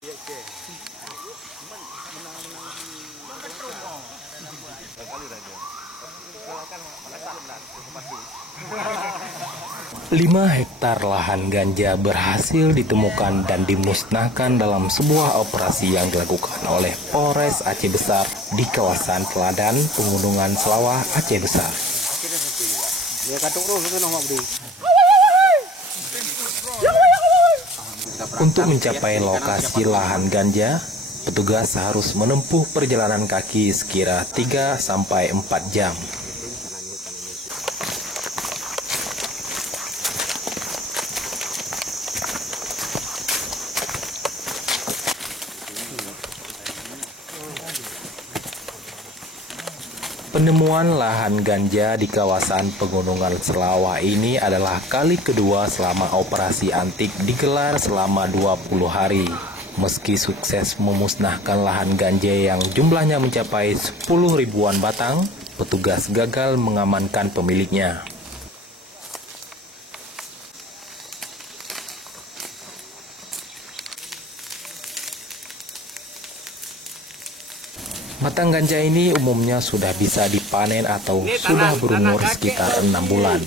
5 hektar lahan ganja berhasil ditemukan dan dimusnahkan dalam sebuah operasi yang dilakukan oleh Polres Aceh Besar di kawasan Teladan, Pegunungan Selawah, Aceh Besar. Untuk mencapai lokasi lahan ganja, petugas harus menempuh perjalanan kaki sekira 3-4 jam. Penemuan lahan ganja di kawasan Pegunungan Selawah ini adalah kali kedua selama operasi antik digelar selama 20 hari. Meski sukses memusnahkan lahan ganja yang jumlahnya mencapai 10 ribuan batang, petugas gagal mengamankan pemiliknya. Batang ganja ini umumnya sudah bisa dipanen atau sudah berumur sekitar 6 bulan,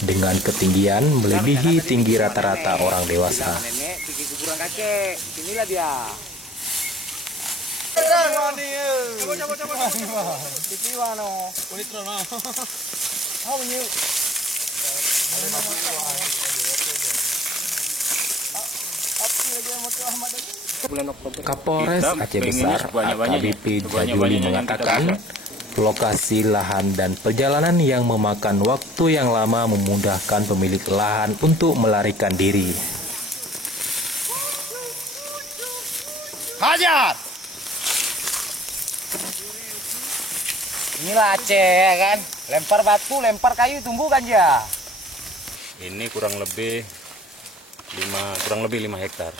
dengan ketinggian melebihi tinggi rata-rata orang dewasa. Inilah dia. Kapolres Aceh Besar AKBP Jajuli mengatakan, lokasi lahan dan perjalanan yang memakan waktu yang lama memudahkan pemilik lahan untuk melarikan diri. Hajar! Inilah Aceh ya kan, lempar batu, lempar kayu, tumbuh ganja. Ini kurang lebih 5 hektar.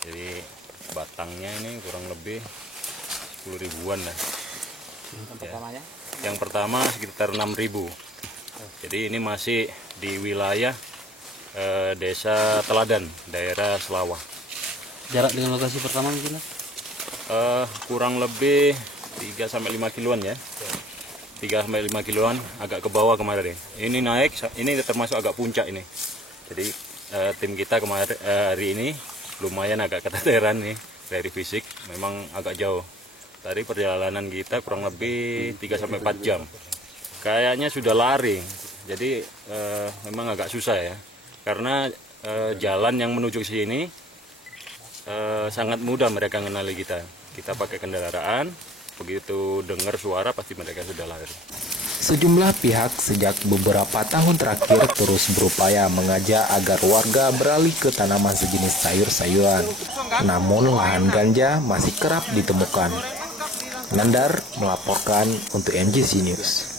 Jadi batangnya ini kurang lebih 10 ribuan lah. Yang pertama sekitar 6.000. Jadi ini masih di wilayah desa Teladan, daerah Selawah. Jarak dengan lokasi pertama mungkin? Kurang lebih 3-5 kiloan ya. 3-5 kiloan, agak ke bawah kemarin. Ini naik, ini termasuk agak puncak ini. Jadi tim kita kemarin hari ini lumayan agak keteteran nih dari fisik, memang agak jauh. Tadi perjalanan kita kurang lebih 3-4 jam. Kayaknya sudah lari, jadi memang agak susah ya. Karena jalan yang menuju ke sini sangat mudah mereka mengenali kita. Kita pakai kendaraan, begitu dengar suara pasti mereka sudah lari. Sejumlah pihak sejak beberapa tahun terakhir terus berupaya mengajak agar warga beralih ke tanaman sejenis sayur-sayuran. Namun lahan ganja masih kerap ditemukan. Nandar melaporkan untuk MJC News.